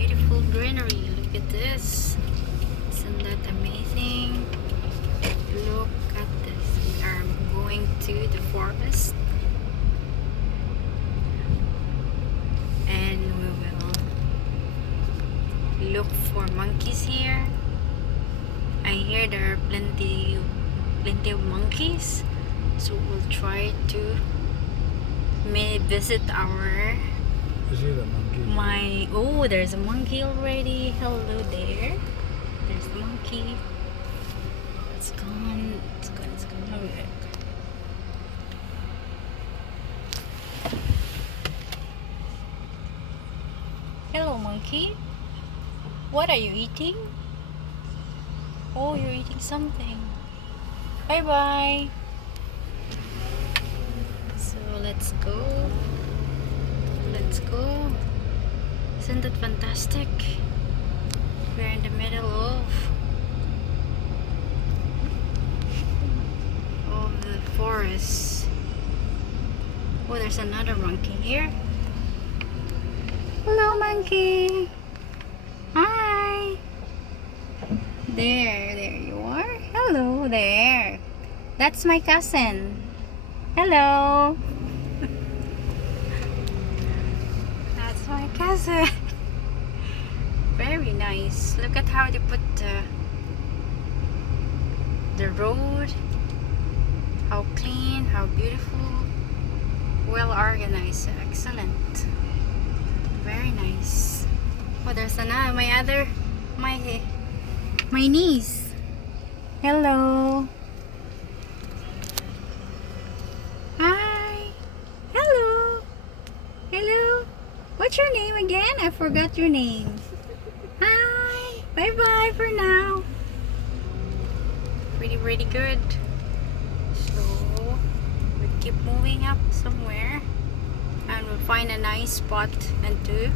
beautiful greenery. Look at this. Isn't that amazing? Look at this. We are going to the forest. And we will look for monkeys here. I hear there are plenty of monkeys. So we'll try to visit our Is it a monkey? Oh, there's a monkey already. Hello there. There's a monkey. It's gone. It's gone. It's gone. Look. Hello, monkey. What are you eating? Oh, you're eating something. Bye bye. So let's go. Let's go. Isn't that fantastic? We're in the middle of the forest. Oh, there's another monkey here. Hello, monkey. Hi. There you are. Hello there. That's my cousin. Hello. That's my cousin. Very nice. Look at how they put the road. How clean, how beautiful. Well organized. Excellent. Very nice. Oh, there's another. My niece. Hello. Hi. Hello. Hello. What's your name again? I forgot your name. Hi. Bye bye for now. Pretty good. So we keep moving up somewhere and we'll find a nice spot and do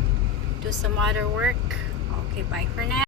some other work. Okay, bye for now.